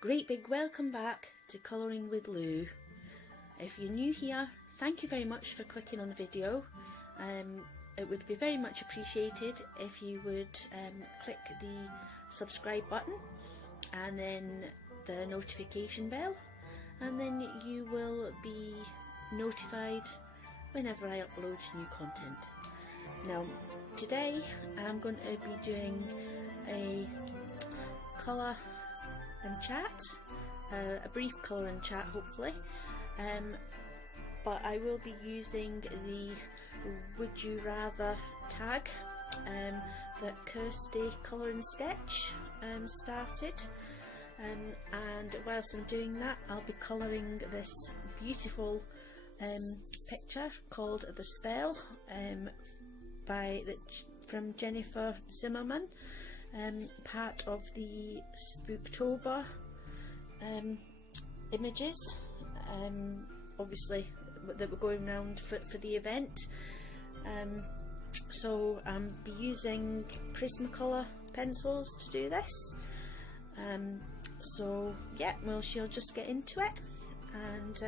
Great big welcome back to Colouring with Lou. If you're new here, thank you very much for clicking on the video. It would be very much appreciated if you would click the subscribe button and then the notification bell, and then you will be notified whenever I upload new content. Now today I'm going to be doing a colour and chat, a brief colour and chat hopefully, but I will be using the Would You Rather tag that Kirsty Colour and Sketch started, and whilst I'm doing that I'll be colouring this beautiful picture called The Spell from Jennifer Zimmermann, part of the Spooktober images, obviously that were going around for the event. So I'll be using Prismacolor pencils to do this. So yeah, we shall just get into it and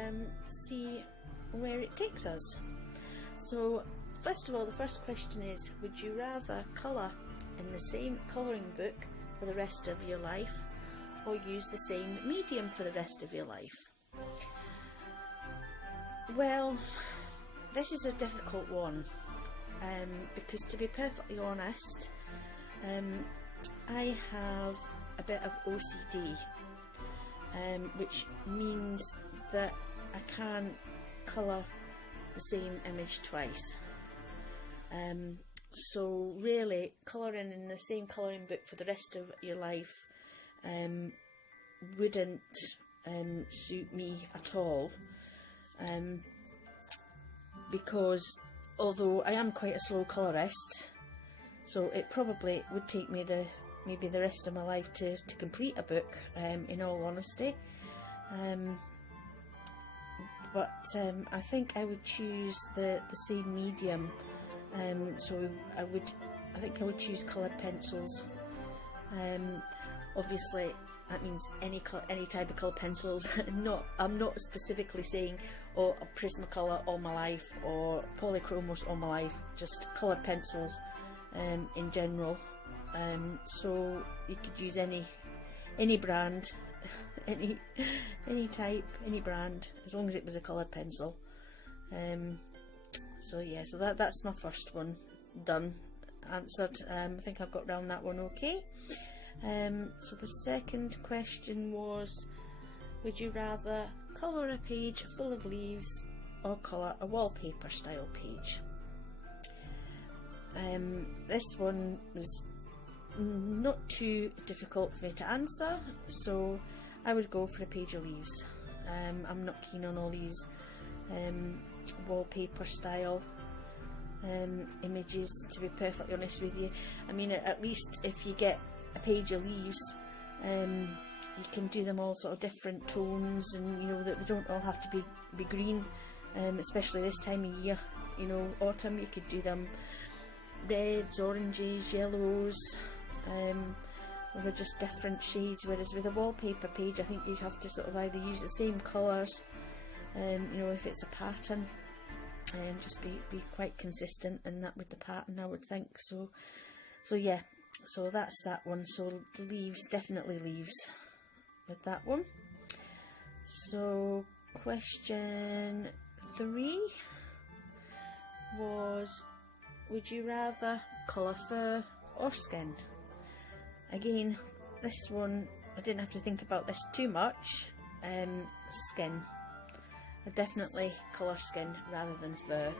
see where it takes us. So first of all, the first question is, would you rather colour in the same colouring book for the rest of your life, or use the same medium for the rest of your life? Well, this is a difficult one, because to be perfectly honest, I have a bit of OCD, which means that I can't colour the same image twice. So really, colouring in the same colouring book for the rest of your life wouldn't suit me at all, because although I am quite a slow colourist, so it probably would take me maybe the rest of my life to complete a book, in all honesty, but I think I would choose the same medium. So I think I would choose coloured pencils. Obviously that means any type of colour pencils. I'm not specifically saying a Prismacolor all my life or polychromos all my life, just coloured pencils in general. So you could use any brand, any type, any brand, as long as it was a coloured pencil. So yeah, so that's my first one done, answered. I think I've got round that one okay. So the second question was, would you rather colour a page full of leaves or colour a wallpaper style page? This one was not too difficult for me to answer, so I would go for a page of leaves. I'm not keen on all these wallpaper style images, to be perfectly honest with you. I mean, at least if you get a page of leaves, you can do them all sort of different tones, and you know that they don't all have to be green, especially this time of year, you know, autumn. You could do them reds, oranges, yellows, or just different shades, whereas with a wallpaper page I think you'd have to sort of either use the same colours, you know, if it's a pattern, just be quite consistent in that with the pattern, I would think. So yeah, so that's that one. So leaves, definitely leaves with that one. So question 3 was, would you rather colour fur or skin? Again, this one I didn't have to think about this too much. Skin. I definitely colour skin rather than fur,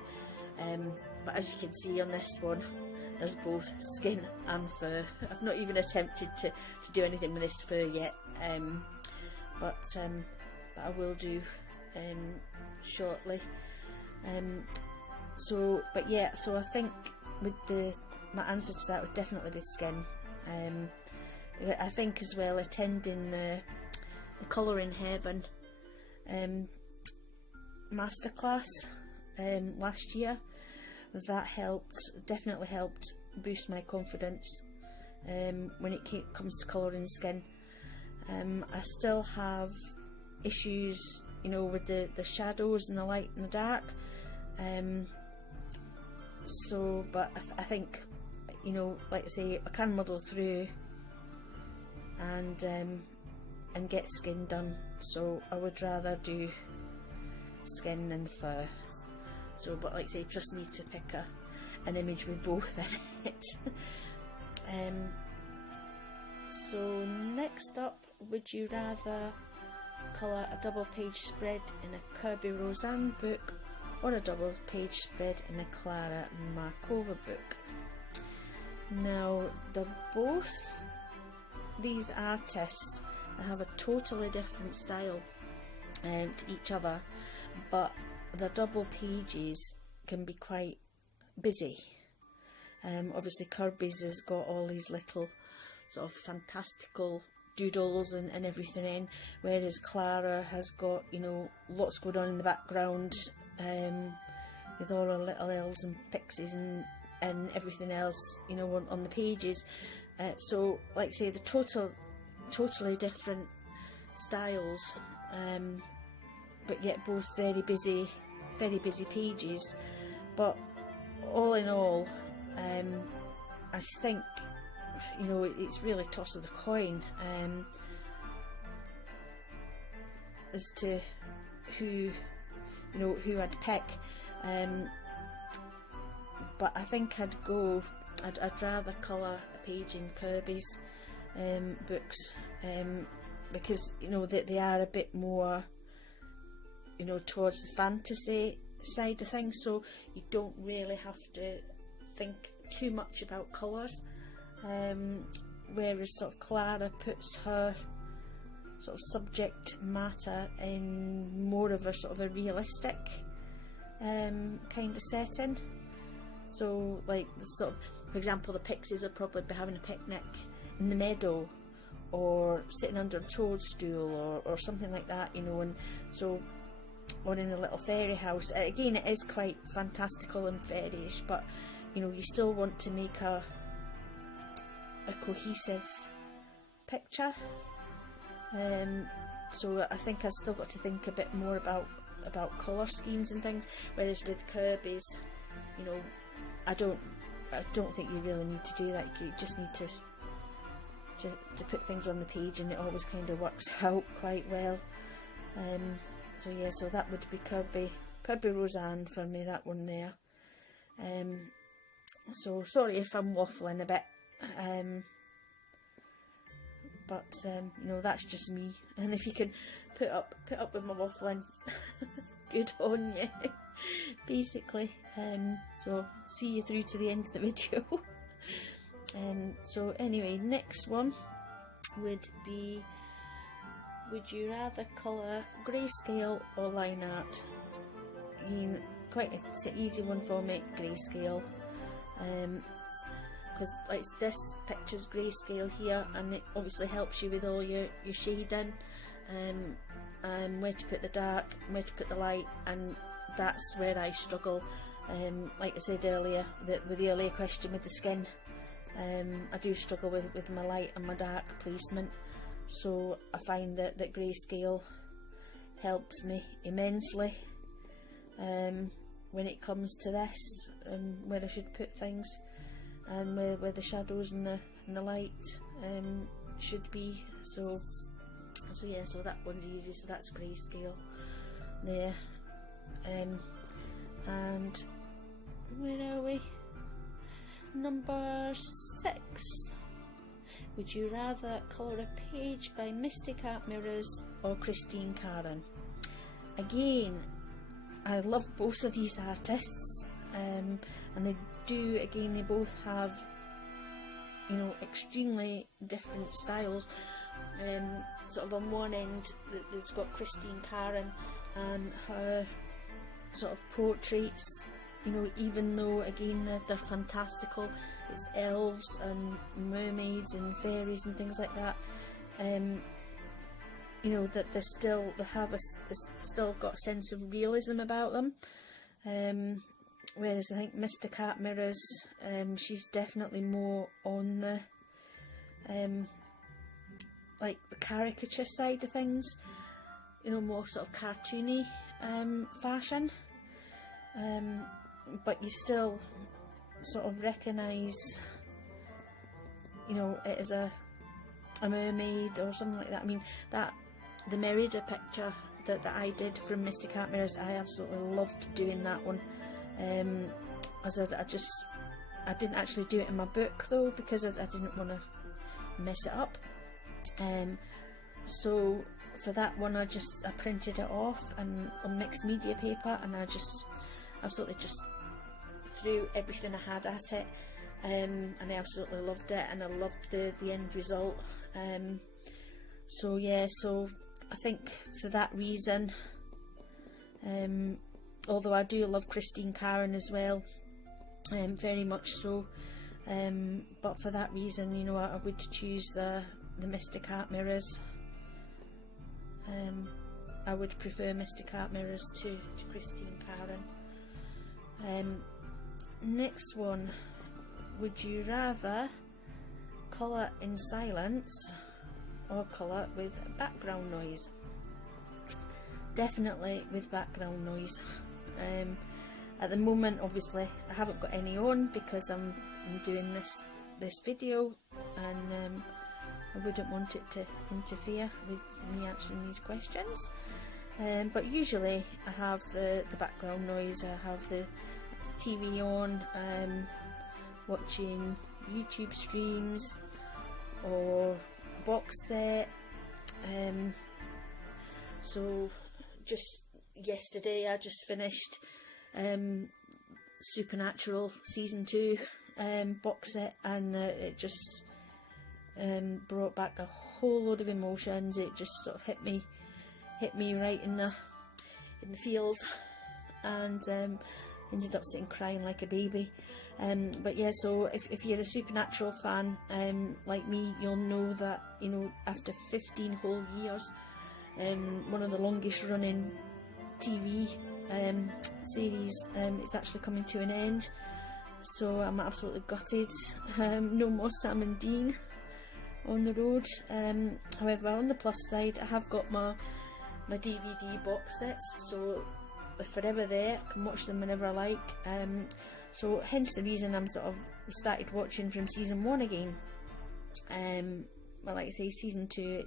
but as you can see on this one, there's both skin and fur. I've not even attempted to do anything with this fur yet, but I will do shortly. But yeah, so I think with my answer to that would definitely be skin. I think as well, attending the Colouring Heaven masterclass last year, that definitely helped boost my confidence when it comes to colouring skin. I still have issues, you know, with the shadows and the light and the dark. So, but I think, you know, like I say, I can muddle through and get skin done. So I would rather do skin than fur. So, but like I say, trust me to pick an image with both in it. So next up, would you rather colour a double page spread in a Kerby Rosanes book or a double page spread in a Klara Markova book? Now, both these artists have a totally different style to each other, but the double pages can be quite busy. Obviously Kerby's has got all these little sort of fantastical doodles and everything in, whereas Klara has got, you know, lots going on in the background, with all her little elves and pixies and everything else, you know, on the pages. So like I say, the totally different styles, but yet both very busy pages. But all in all, I think, you know, it's really toss of the coin as to who I'd pick. But I think I'd rather colour a page in Kerby's books, because, you know, they are a bit more, you know, towards the fantasy side of things, so you don't really have to think too much about colours, whereas sort of Klara puts her sort of subject matter in more of a sort of a realistic kind of setting. So like sort of, for example, the pixies will probably be having a picnic in the meadow or sitting under a toadstool or something like that, you know, and so, or in a little fairy house. Again, it is quite fantastical and fairyish, but you know, you still want to make a cohesive picture. So I think I've still got to think a bit more about colour schemes and things, whereas with Kerby's, you know, I don't think you really need to do that. You just need to put things on the page, and it always kind of works out quite well. So yeah, so that would be Kerby Rosanes for me, that one there. So sorry if I'm waffling a bit, but you know, that's just me, and if you can put up with my waffling, good on you, basically. So see you through to the end of the video. So anyway, next one would be, would you rather colour greyscale or line art? Again, quite an easy one for me, greyscale. Because like this picture's greyscale here, and it obviously helps you with all your shading, and where to put the dark, where to put the light, and that's where I struggle. Like I said earlier, with the earlier question with the skin, I do struggle with my light and my dark placement, so I find that greyscale helps me immensely when it comes to this, and where I should put things, and where the shadows and the light should be. So yeah, so that one's easy, so that's greyscale there. And where are we? Number 6. Would you rather colour a page by Mystic Art Mirrors or Christine Karron? Again, I love both of these artists, and they both have, you know, extremely different styles. Sort of on one end, there's got Christine Karron and her sort of portraits, you know, even though again they're fantastical, it's elves and mermaids and fairies and things like that, you know, that they still got a sense of realism about them, whereas I think Mystic Art Mirrors, she's definitely more on the like the caricature side of things, you know, more sort of cartoony fashion, but you still sort of recognise, you know, it as a mermaid or something like that. I mean, that the Merida picture that I did from Mystic Art Mirrors, I absolutely loved doing that one. As I didn't actually do it in my book though, because I didn't want to mess it up. So for that one, I printed it off and on mixed media paper, and I just absolutely just threw everything I had at it, and I absolutely loved it, and I loved the end result. So yeah, so I think for that reason, although I do love Christine Karron as well, very much so, but for that reason, you know, I would choose the Mystic Art Mirrors. I would prefer Mystic Art Mirrors to Christine Karron. Next one, would you rather colour in silence or colour with background noise? Definitely with background noise. At the moment, obviously, I haven't got any on because I'm doing this video, and I wouldn't want it to interfere with me answering these questions. But usually I have the background noise. I have the TV on, watching YouTube streams or a box set. So just yesterday I just finished Supernatural season 2 box set, and it just brought back a whole load of emotions. It just sort of hit me right in the feels, and ended up sitting crying like a baby. But yeah, so if you're a Supernatural fan like me, you'll know that, you know, after 15 whole years, one of the longest running TV series, it's actually coming to an end. So I'm absolutely gutted. No more Sam and Dean on the road. However, on the plus side, I have got my DVD box sets, so they're forever there. I can watch them whenever I like. So hence the reason I'm sort of started watching from season 1 again. Well, like I say, season 2,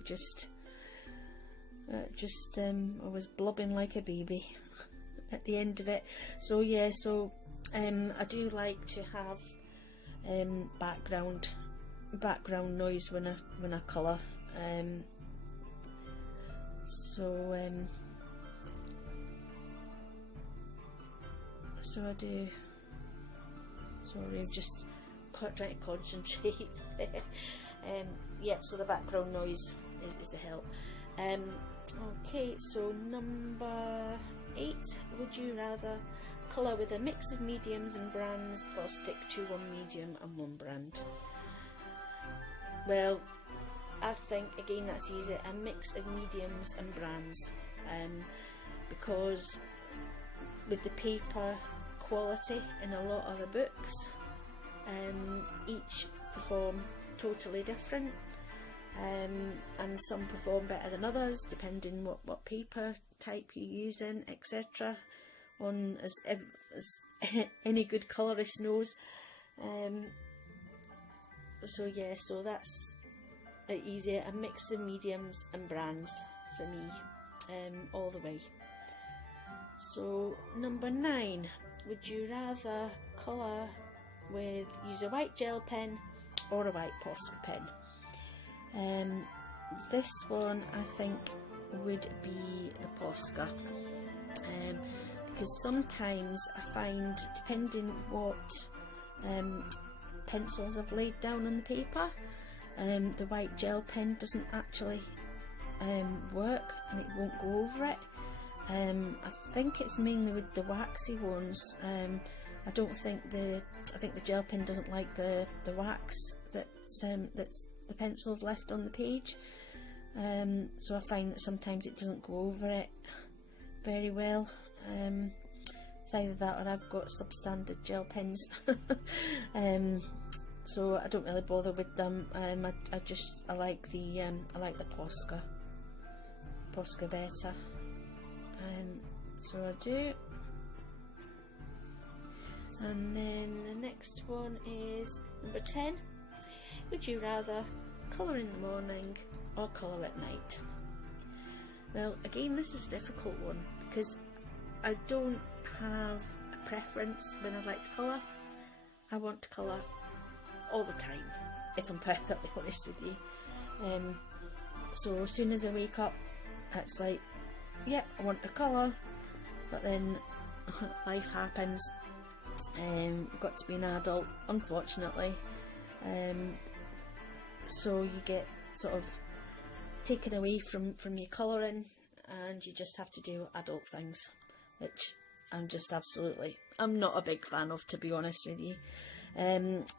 I was blubbing like a baby at the end of it. So yeah, so I do like to have background noise when I colour. So I do. Sorry, I'm just trying to concentrate there. Yeah, so the background noise is a help. Okay, so number 8, would you rather colour with a mix of mediums and brands or stick to one medium and one brand? Well, I think again that's easy, a mix of mediums and brands, because with the paper quality in a lot of the books, each perform totally different, and some perform better than others depending what paper type you're using, etc. On as any good colourist knows. So yeah, so that's easy, a mix of mediums and brands for me, all the way. So number 9, would you rather colour use a white gel pen or a white posca pen? This one I think would be the posca, because sometimes I find, depending what pencils I've laid down on the paper, the white gel pen doesn't actually work, and it won't go over it. I think it's mainly with the waxy ones. I think the gel pen doesn't like the wax that's the pencil's left on the page. So I find that sometimes it doesn't go over it very well. It's either that or I've got substandard gel pens. so I don't really bother with them. I like the posca better. So I do. And then the next one is number 10. Would you rather colour in the morning or colour at night? Well, again, this is a difficult one because I don't have a preference when I like to colour. I want to colour all the time, if I'm perfectly honest with you. So as soon as I wake up, it's like, yeah, I want to colour, but then life happens. I've got to be an adult, unfortunately. So you get sort of taken away from your colouring, and you just have to do adult things, which I'm not a big fan of, to be honest with you.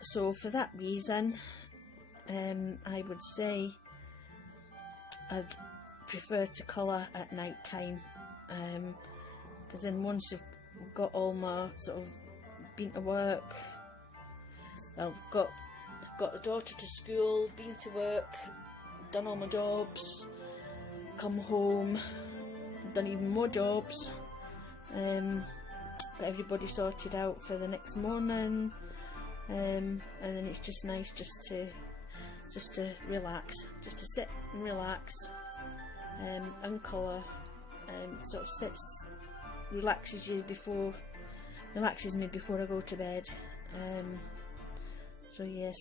So for that reason, I would say I'd prefer to colour at night time, because then once I've got all my sort of been to work, well, got the daughter to school, been to work, done all my jobs, come home, done even more jobs, got everybody sorted out for the next morning, and then it's just nice just to relax, just to sit and relax, and colour, sort of relaxes me before I go to bed. So yeah,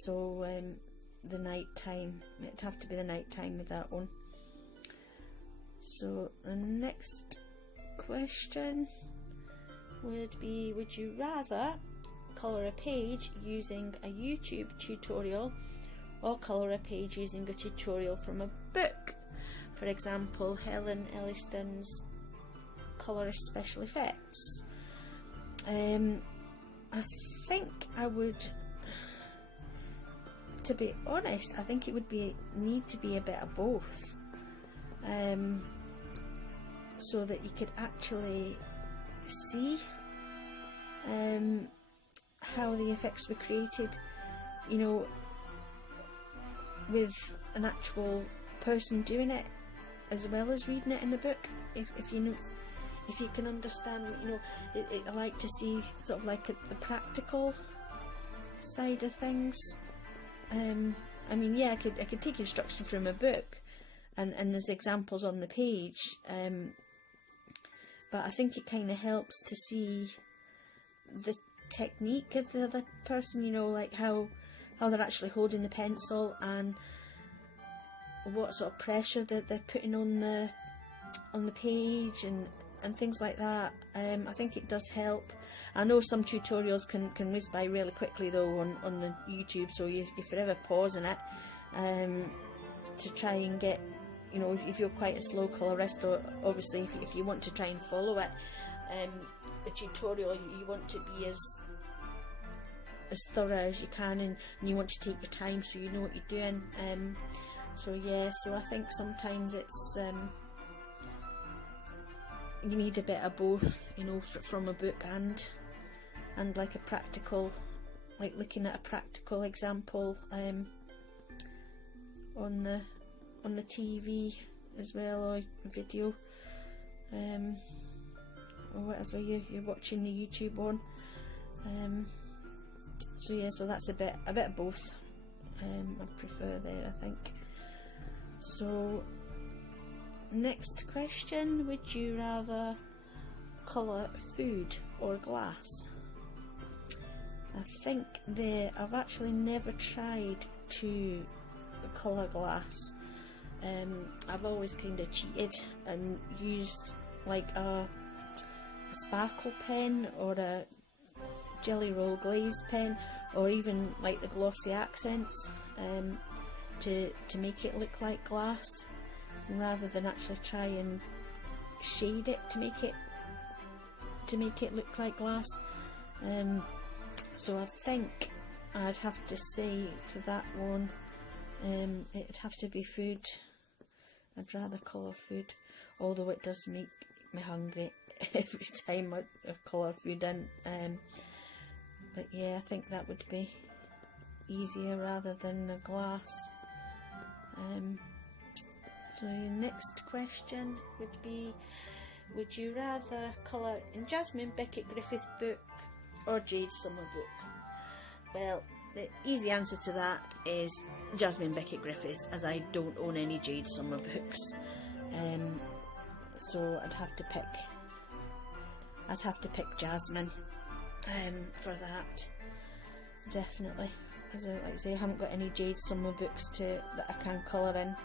the night time, it'd have to be the night time with that one. So the next question would be, would you rather colour a page using a YouTube tutorial or colour a page using a tutorial from a book? For example, Helen Elliston's Colorist Special Effects. I think I would, to be honest, I think it would need to be a bit of both, so that you could actually see how the effects were created, you know, with an actual person doing it, as well as reading it in the book. If you can understand, you know, I like to see sort of like the practical side of things. I mean, yeah, I could take instruction from a book, and there's examples on the page, but I think it kind of helps to see the technique of the other person, you know, like how they're actually holding the pencil and what sort of pressure that they're putting on the page and things like that. I think it does help. I know some tutorials can whiz by really quickly though on the YouTube, so you're forever pausing it to try and get, you know, if you're quite a slow colorist, or obviously if you want to try and follow it, the tutorial, you want to be as thorough as you can, and you want to take your time so you know what you're doing. So yeah, so I think sometimes it's you need a bit of both, you know, from a book and like a practical, like looking at a practical example on the TV as well, or video, or whatever you're watching the YouTube on. So yeah, so that's a bit of both. I prefer there, I think. So next question, would you rather colour food or glass? I think I've actually never tried to colour glass. I've always kind of cheated and used like a sparkle pen or a jelly roll glaze pen, or even like the glossy accents, to make it look like glass, rather than actually try and shade it to make it look like glass. So I think I'd have to say for that one, it'd have to be food. I'd rather colour food, although it does make me hungry every time I colour food in. But yeah, I think that would be easier rather than a glass. So your next question would be, would you rather colour in Jasmine Beckett Griffith book or Jade Summer book? Well, the easy answer to that is Jasmine Beckett Griffiths, as I don't own any Jade Summer books. So I'd have to pick Jasmine for that, definitely. As like I say, I haven't got any Jade Summer books that I can colour in.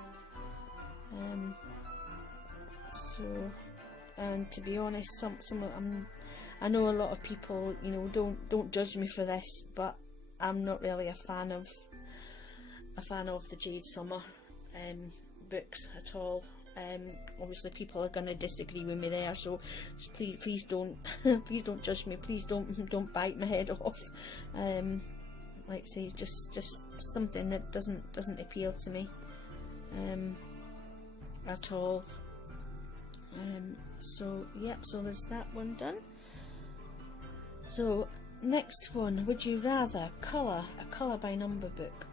So, and to be honest, I know a lot of people, you know, don't judge me for this, but I'm not really a fan of the Jade Summer books at all. Obviously people are going to disagree with me there, so just please don't please don't judge me, please don't bite my head off. Like I say, just something that doesn't appeal to me at all. So yep, so there's that one done. So next one, would you rather colour a colour by number book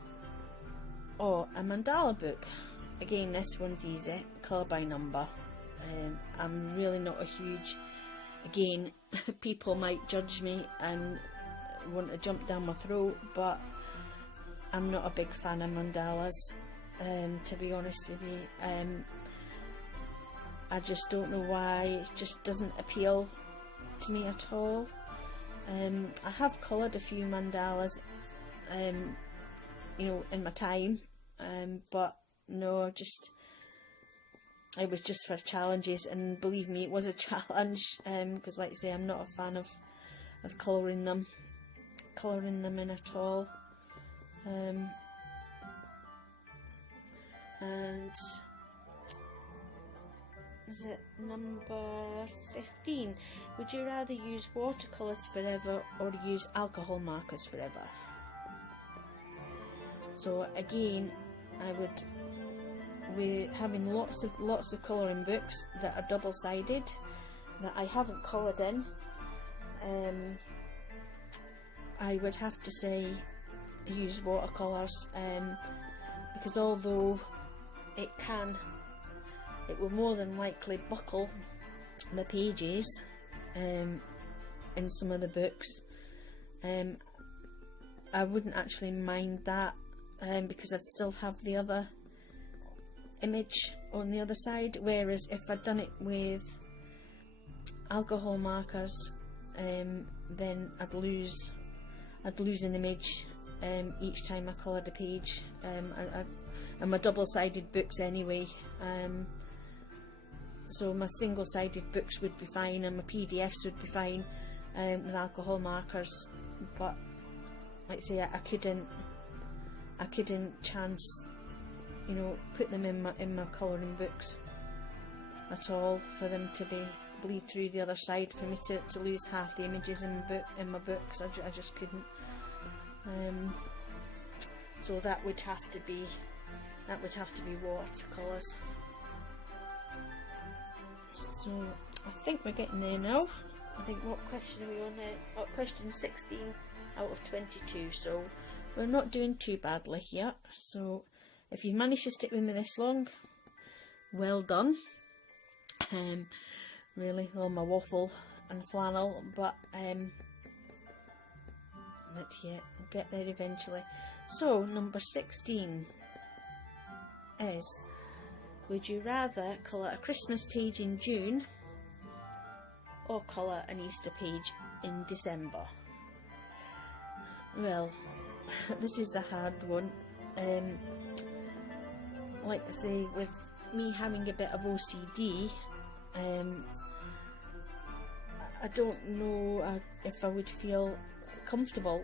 or a mandala book? Again, this one's easy, colour by number. I'm really not a huge, again, people might judge me and want to jump down my throat, but I'm not a big fan of mandalas, to be honest with you. I just don't know why, it just doesn't appeal to me at all. I have coloured a few mandalas, you know, in my time, but no, it was just for challenges, and believe me, it was a challenge, because like I say, I'm not a fan of colouring them in at all. And is it number 15? Would you rather use watercolours forever or use alcohol markers forever? So again, I would, with having lots of colouring books that are double-sided that I haven't coloured in, I would have to say use watercolours, because although it will more than likely buckle the pages in some of the books, I wouldn't actually mind that, because I'd still have the other image on the other side, whereas if I'd done it with alcohol markers, then I'd lose an image each time I coloured a page. And my double-sided books anyway, so my single-sided books would be fine and my PDFs would be fine with alcohol markers, but like I say, I couldn't chance, you know, put them in my colouring books at all, for them to bleed through the other side, for me to lose half the images in my books. I just couldn't. So that would have to be watercolours. So I think we're getting there now. I think, what question are we on now? Oh, question 16 out of 22. So we're not doing too badly here. So if you've managed to stick with me this long, well done. Really, all my waffle and flannel, but yeah, I'll get there eventually. So number 16 is, would you rather colour a Christmas page in June or colour an Easter page in December? Well, this is a hard one. Like I say, with me having a bit of OCD, I don't know if I would feel comfortable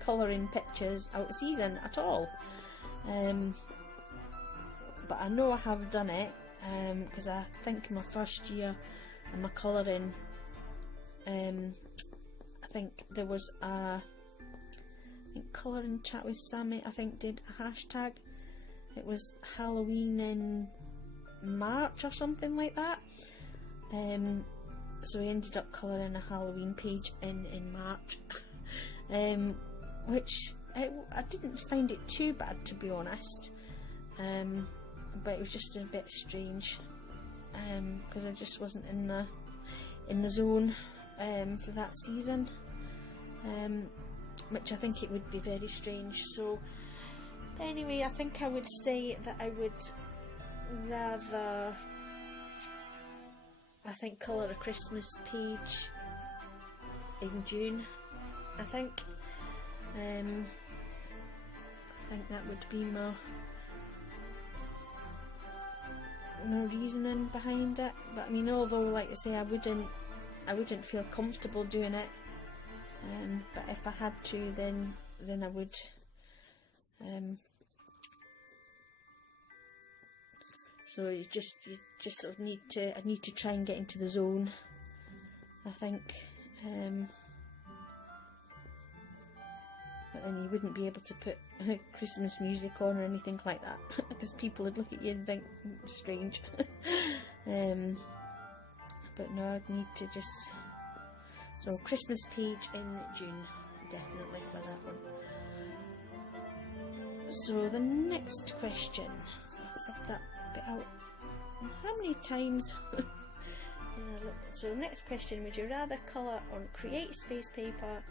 colouring pictures out of season at all. But I know I have done it, because I think my first year in my colouring, I think there was colouring chat with Sammy, I think did a hashtag. It was Halloween in March or something like that. So we ended up colouring a Halloween page in March, which I didn't find it too bad, to be honest, but it was just a bit strange, because I just wasn't in the zone for that season, which I think it would be very strange. So anyway, I think I would say that I would rather, I think, colour a Christmas page in June. I think that would be my reasoning behind it. But I mean, although, like I say, I wouldn't feel comfortable doing it, but if I had to, then I would. So you just sort of need to try and get into the zone, I think. But then you wouldn't be able to put Christmas music on or anything like that, because people would look at you and think, strange. But no, I'd need to just, so Christmas page in June, definitely for that one. So the next question, I'll flip that bit out. How many times? So the next question, would you rather colour on Create Space paper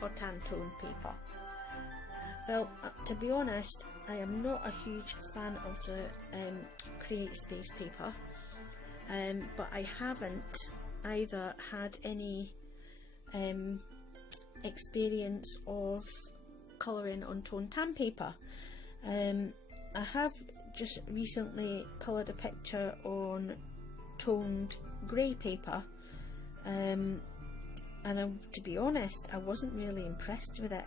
or Tantone paper? Well, to be honest, I am not a huge fan of the Create Space paper, but I haven't either had any experience of colouring on toned tan paper. I have just recently coloured a picture on toned grey paper, and to be honest, I wasn't really impressed with it,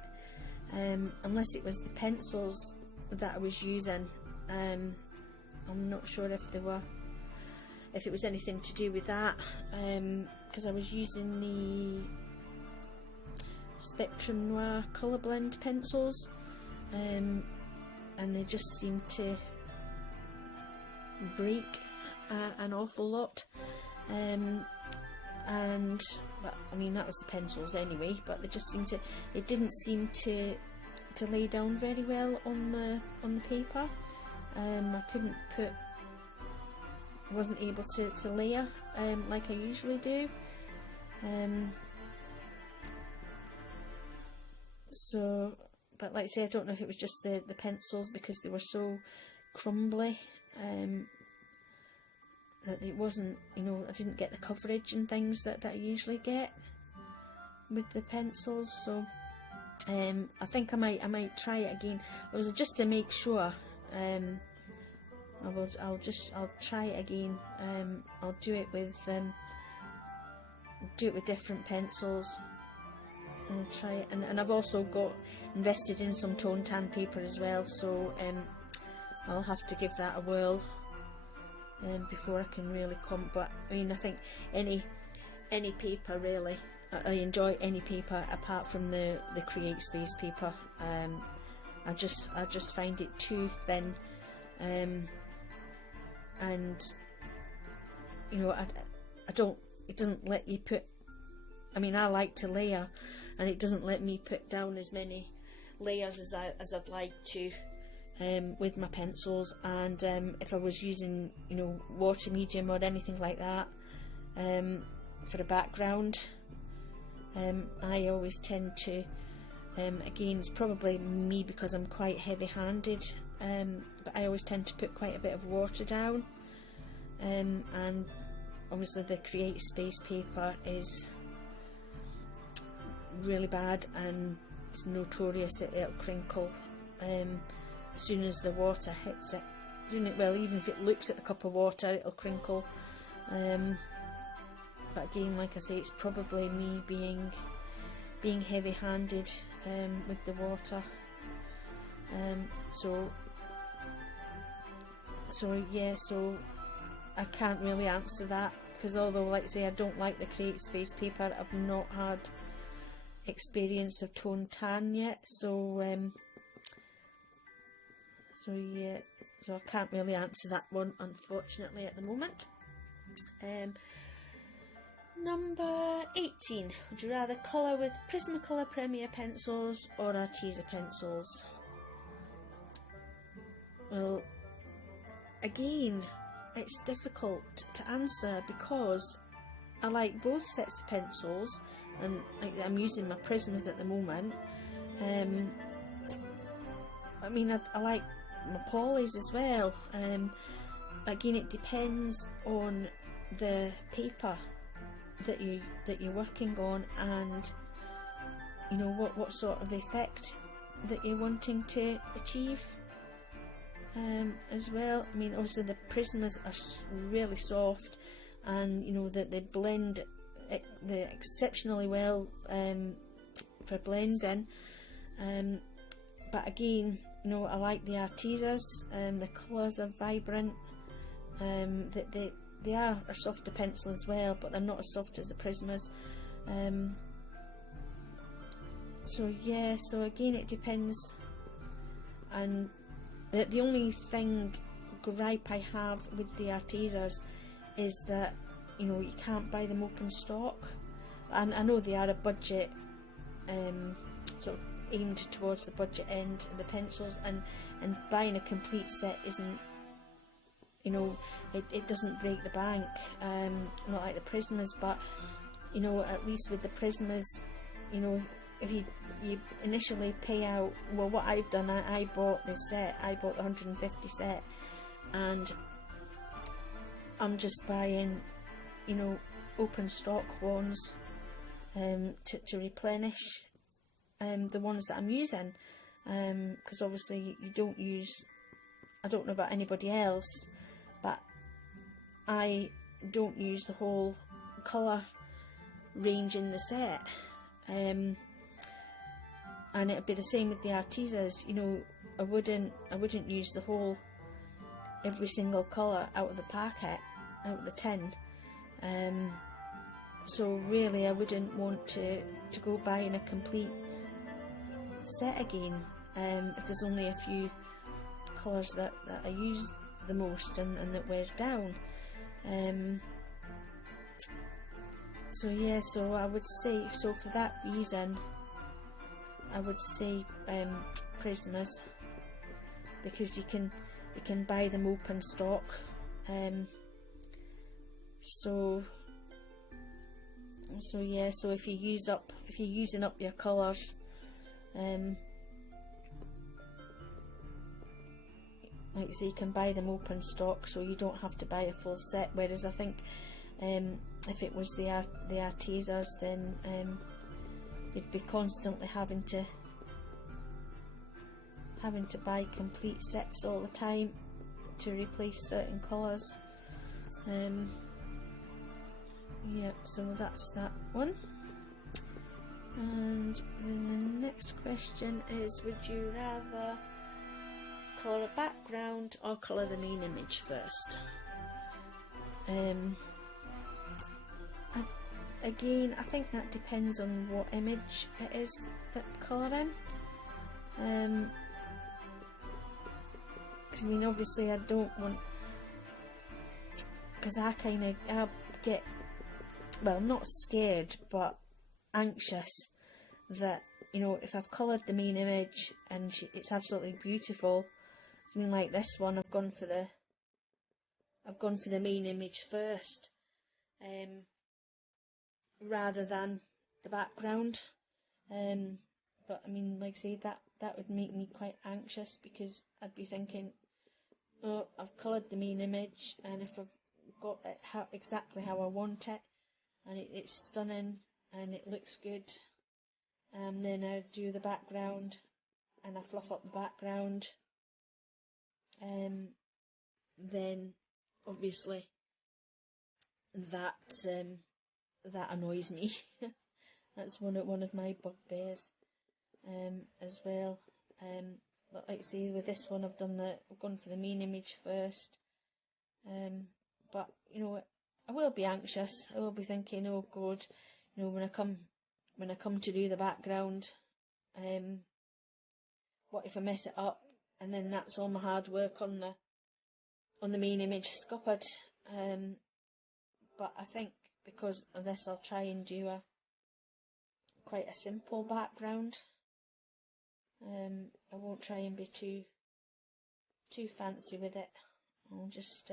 unless it was the pencils that I was using. I'm not sure if it was anything to do with that, because I was using the Spectrum Noir colour blend pencils, and they just seemed to break an awful lot, but I mean, that was the pencils anyway, but they just seemed to, it didn't seem to lay down very well on the paper. I wasn't able to layer like I usually do. So, but like I say, I don't know if it was just the pencils, because they were so crumbly, that it wasn't, I didn't get the coverage and things that I usually get with the pencils. So I think I might try it again. It was just to make sure. I'll try it again. I'll do it with different pencils. I'll try it, and I've also invested in some toned tan paper as well, so I'll have to give that a whirl before I can really come. But I mean, I think any paper really, I enjoy any paper apart from the Create Space paper. I just find it too thin, and I don't. It doesn't let you put. I mean, I like to layer, and it doesn't let me put down as many layers as I'd like to with my pencils. And if I was using, water medium or anything like that for a background, I always tend to, again, it's probably me because I'm quite heavy-handed, but I always tend to put quite a bit of water down, and obviously the Create Space paper is really bad, and it's notorious it'll crinkle as soon as the water hits it. Well, even if it looks at the cup of water, it'll crinkle. But again, like I say, it's probably me being heavy-handed with the water. So I can't really answer that, because although, like I say, I don't like the Create Space paper, I've not had experience of toned tan yet, so I can't really answer that one, unfortunately, at the moment. Number 18. Would you rather colour with Prismacolor Premier pencils or Arteza pencils? Well, again, it's difficult to answer because I like both sets of pencils, and I'm using my Prismas at the moment. I mean, I like my polys as well. Again, it depends on the paper that you're working on, and you know what sort of effect that you're wanting to achieve as well. I mean, obviously the Prismas are really soft, and you know that they blend they're exceptionally well for blending. But again, you know, I like the Artezas. The colours are vibrant. They are a softer pencil as well, but they're not as soft as the Prismas. So yeah, so again it depends. And the only gripe I have with the Artezas is that, you know, you can't buy them open stock. And I know they are a budget, sort of aimed towards the budget end of the pencils, and buying a complete set isn't, you know, it doesn't break the bank, not like the Prismas. But you know, at least with the Prismas, you know, if you initially pay out, well, what I've done, I bought the set, I bought the 150 set, and I'm just buying, you know, open stock ones to replenish the ones that I'm using, because obviously you don't use, I don't know about anybody else, but I don't use the whole colour range in the set, and it'd be the same with the Artezas. You know, I wouldn't use the whole, every single colour out of the packet, out of the tin. So really I wouldn't want to go buying a complete set again, if there's only a few colours that I use the most and that wears down. So yeah, so I would say, so for that reason I would say Prismas, because you can buy them open stock. So yeah, so if you're using up your colours, like I say, you can buy them open stock, so you don't have to buy a full set. Whereas I think if it was the Artezas, then you'd be constantly having to buy complete sets all the time to replace certain colours. Yeah, so that's that one. And then the next question is, would you rather colour a background or colour the main image first? Again, I think that depends on what image it is that I'm colouring. Because I mean, obviously I don't want, because I'll get, well, not scared, but anxious that, you know, if I've coloured the main image and it's absolutely beautiful, I mean, like this one, I've gone for the main image first, rather than the background. But I mean, like I say, that would make me quite anxious, because I'd be thinking, oh, I've coloured the main image, and if I've got it exactly how I want it, and it's stunning and it looks good, then I do the background and I fluff up the background, then obviously that annoys me. That's one of my bugbears as well. But like I say, with this one I've gone for the main image first, but you know, I will be anxious. I will be thinking, oh God, you know, when I come to do the background, what if I mess it up, and then that's all my hard work on the main image scuppered. But I think because of this, I'll try and do quite a simple background. I won't try and be too fancy with it. I'll just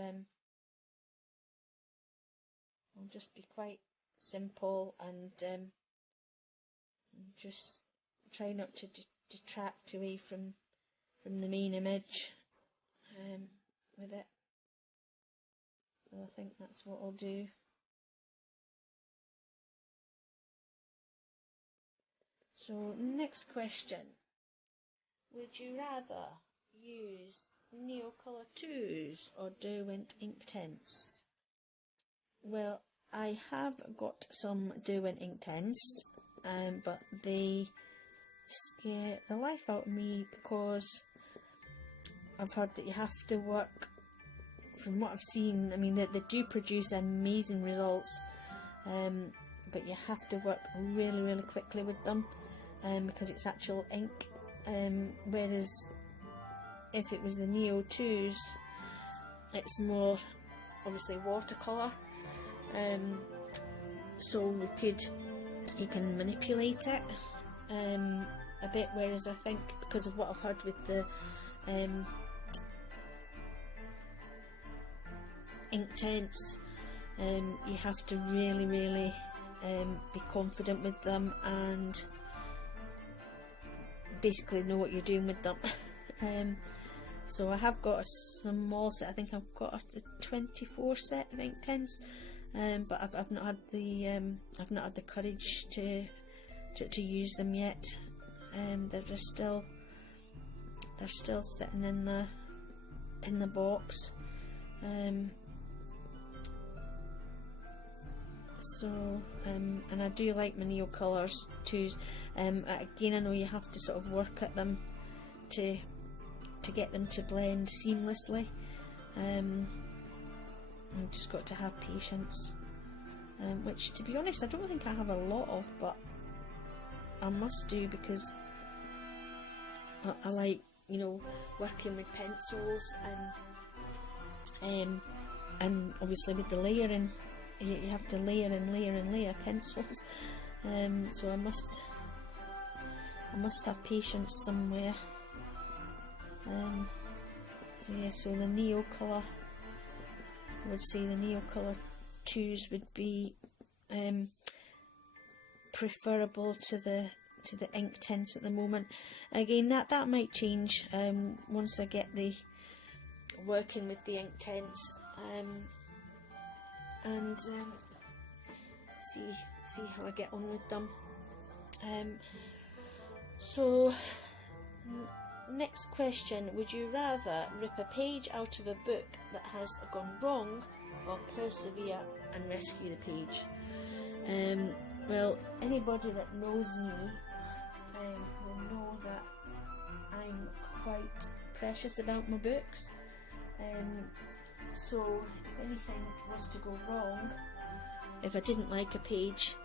be quite simple and just try not to detract away from the main image with it. So I think that's what I'll do. So next question. Would you rather use Neocolor 2s or Derwent ink tints? Well, I have got some Derwent ink tints, but they scare the life out of me because I've heard that you have to work, from what I've seen, I mean, they do produce amazing results, but you have to work really, really quickly with them, because it's actual ink, whereas if it was the Neo 2s, it's more obviously watercolour, so you can manipulate it a bit, whereas I think, because of what I've heard with the ink tints, you have to really, really be confident with them and basically know what you're doing with them. So I have got a small set. I think I've got a 24 set of ink tints, but I've not had the courage to use them yet. They're still sitting in the box. And I do like my Neocolors 2s. Again, I know you have to sort of work at them to get them to blend seamlessly. You've just got to have patience, which, to be honest, I don't think I have a lot of, but I must do, because I like, working with pencils, and obviously with the layering, you have to layer and layer and layer pencils, so I must have patience somewhere. So the Neocolor, I would say the Neocolor 2s would be preferable to the ink tints at the moment. Again, that might change once I get the working with the ink tints, and see how I get on with them. So next question, would you rather rip a page out of a book that has gone wrong, or persevere and rescue the page? Well, anybody that knows me will know that I'm quite precious about my books, so if anything was to go wrong, if I didn't like a page,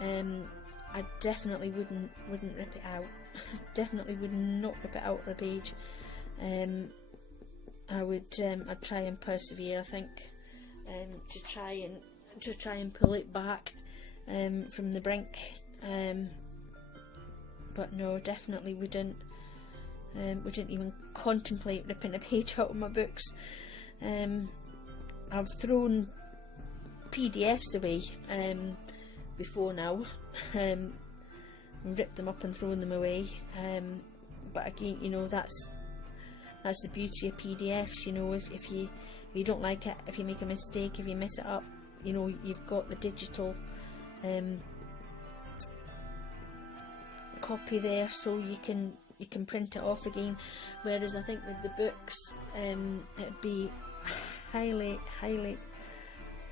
I definitely wouldn't rip it out. Definitely would not rip it out of the page. I'd try and persevere, I think, to try and pull it back from the brink. But no, definitely wouldn't even contemplate ripping a page out of my books. I've thrown PDFs away before now, ripped them up and thrown them away, but again, that's the beauty of PDFs. If you don't like it, if you make a mistake, if you mess it up, you've got the digital copy there, so you can print it off again. Whereas I think with the books, it'd be highly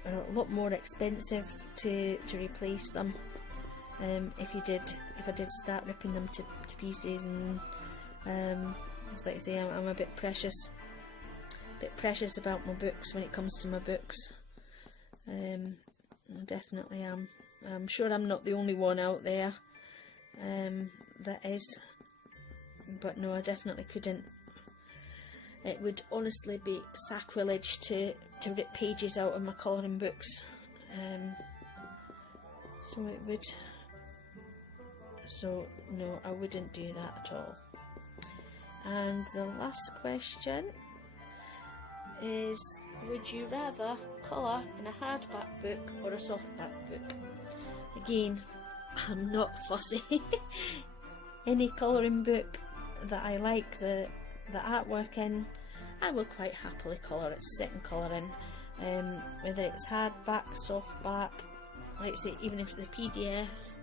a lot more expensive to replace them. If I did start ripping them to pieces, and it's like I say, I'm a bit precious about my books when it comes to my books. I definitely am. I'm sure I'm not the only one out there that is, but no, I definitely couldn't. It would honestly be sacrilege to rip pages out of my colouring books. So it would, so no, I wouldn't do that at all. And the last question is, would you rather colour in a hardback book or a softback book? Again, I'm not fussy. Any colouring book that I like the artwork in, I will quite happily colour it, sit and colour in. Whether it's hardback, softback, like I say, even if it's the PDF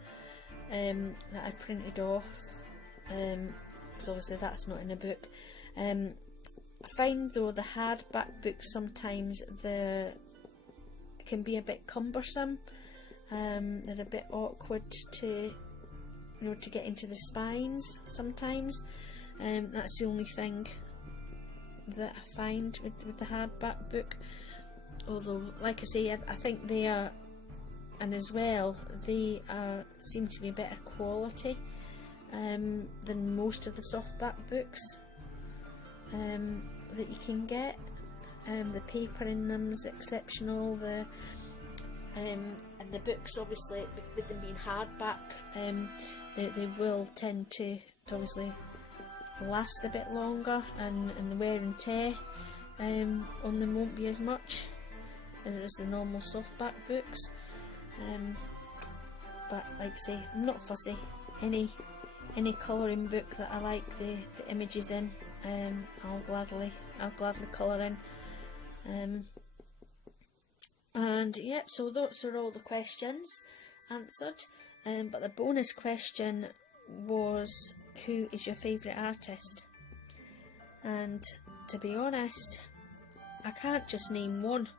that I've printed off, because obviously that's not in a book. I find though the hardback books sometimes can be a bit cumbersome. They're a bit awkward to get into the spines sometimes. That's the only thing that I find with the hardback book. Although, like I say, I think they are, and as well, they seem to be better quality than most of the softback books that you can get. The paper in them is exceptional. And the books, obviously, with them being hardback, they will tend to obviously last a bit longer, and the wear and tear on them won't be as much as the normal softback books. But like I say, I'm not fussy. Any colouring book that I like the images in, I'll gladly colour in. And yep, so those are all the questions answered. But the bonus question was, who is your favourite artist? And to be honest, I can't just name one.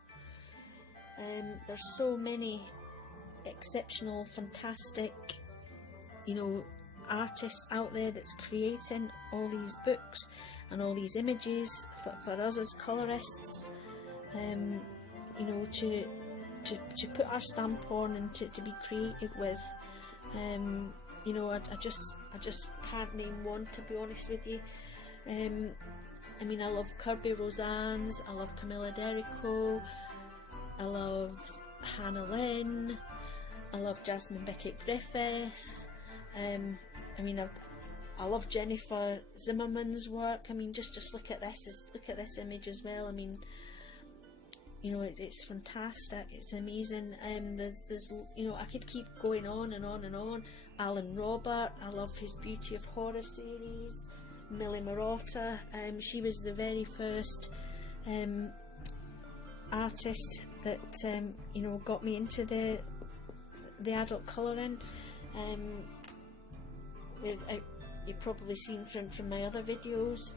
There's so many exceptional, fantastic, artists out there that's creating all these books and all these images for us as colourists, to put our stamp on and to be creative with. I just can't name one, to be honest with you. I love Kerby Rosanes, I love Camilla Derrico, I love Hannah Lynn, I love Jasmine Beckett Griffith. I love Jennifer Zimmermann's work. Just look at this image as well. It's fantastic. It's amazing. There's I could keep going on and on and on. Alan Robert, I love his Beauty of Horror series. Millie Marotta, she was the very first artist that got me into the adult colouring. You've probably seen from my other videos,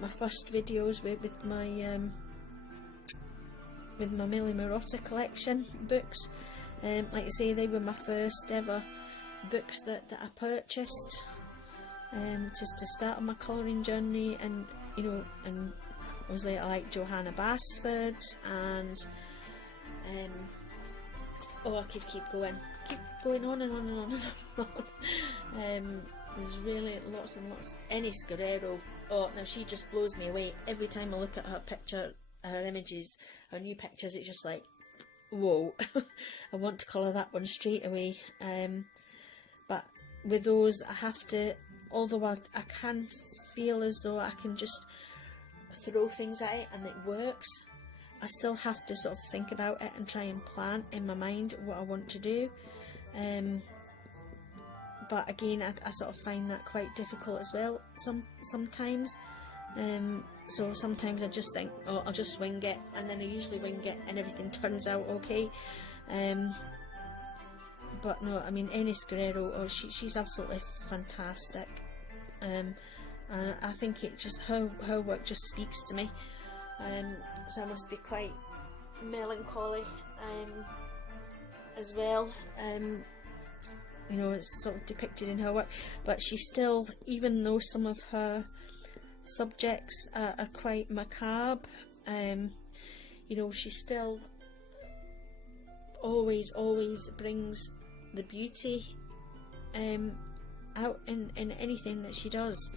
my first videos with my Millie Marotta collection books. Like I say, they were my first ever books that I purchased just to start on my colouring journey. And and obviously I like Johanna Basford, and I could keep going on and on and on and on. There's really lots and lots. Ennis Guerrero, now she just blows me away. Every time I look at her picture, her images, her new pictures, it's just like, whoa. I want to colour that one straight away. But with those, I have to, although I can feel as though I can just throw things at it and it works, I still have to sort of think about it and try and plan in my mind what I want to do. But again, I sort of find that quite difficult as well sometimes. So sometimes I just think, I'll just wing it, and then I usually wing it and everything turns out okay. But no, Ennis Guerrero, she's absolutely fantastic. And I think it just, her work just speaks to me. So I must be quite melancholy as well. It's sort of depicted in her work, but she still, even though some of her subjects are quite macabre, she still always brings the beauty out in anything that she does.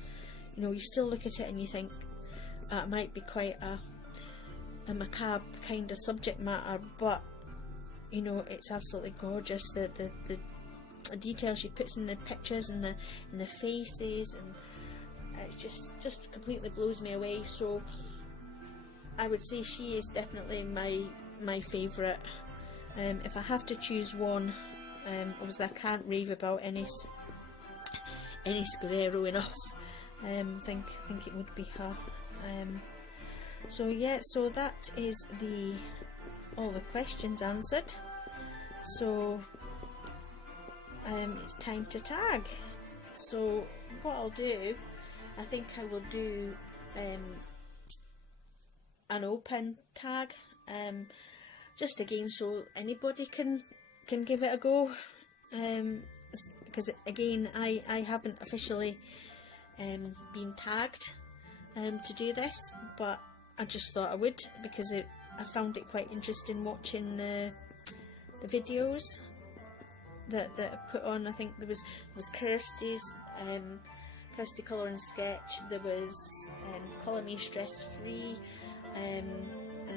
You still look at it and you think it might be quite a macabre kind of subject matter, but you know, it's absolutely gorgeous. The detail she puts in the pictures and the faces, and it just completely blows me away. So I would say she is definitely my favourite. If I have to choose one, obviously I can't rave about any Guerrero enough. Think it would be her. So yeah, so that is all the questions answered. So it's time to tag. So what I'll do, I think I will do an open tag, just again so anybody can give it a go, because again I haven't officially been tagged to do this, but I just thought I would, because I found it quite interesting watching the videos that I've put on. I think there was Kirsty's Kirsty Colour and Sketch, there was Colour Me Stress Free, and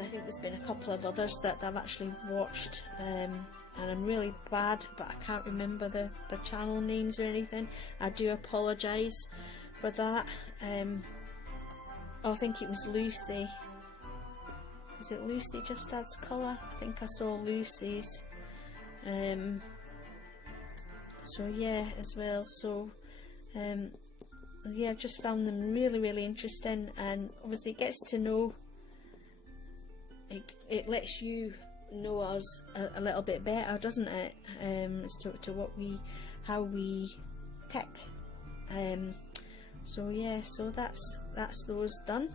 I think there's been a couple of others that I've actually watched, and I'm really bad, but I can't remember the channel names or anything. I do apologise for that. I think it was Lucy. Is it Lucy Just Adds Colour? I think I saw Lucy's. So yeah, as well. So yeah, I just found them really interesting, and obviously it gets to know. It lets you know us a little bit better, doesn't it? As to how we tick. So yeah, so that's those done.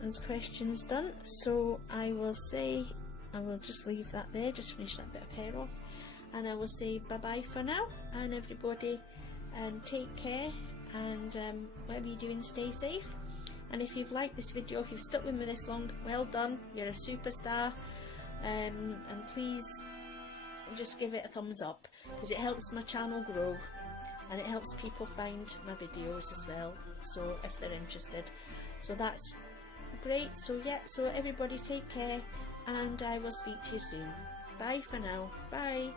Those questions done. So I will just leave that there. Just finish that bit of hair off, and I will say bye bye for now. And everybody, take care, and whatever you're doing, stay safe. And if you've liked this video, if you've stuck with me this long, well done, you're a superstar. And please just give it a thumbs up, because it helps my channel grow, and it helps people find my videos as well, so if they're interested. So that's great. So yeah, so everybody take care, and I will speak to you soon. Bye for now. Bye.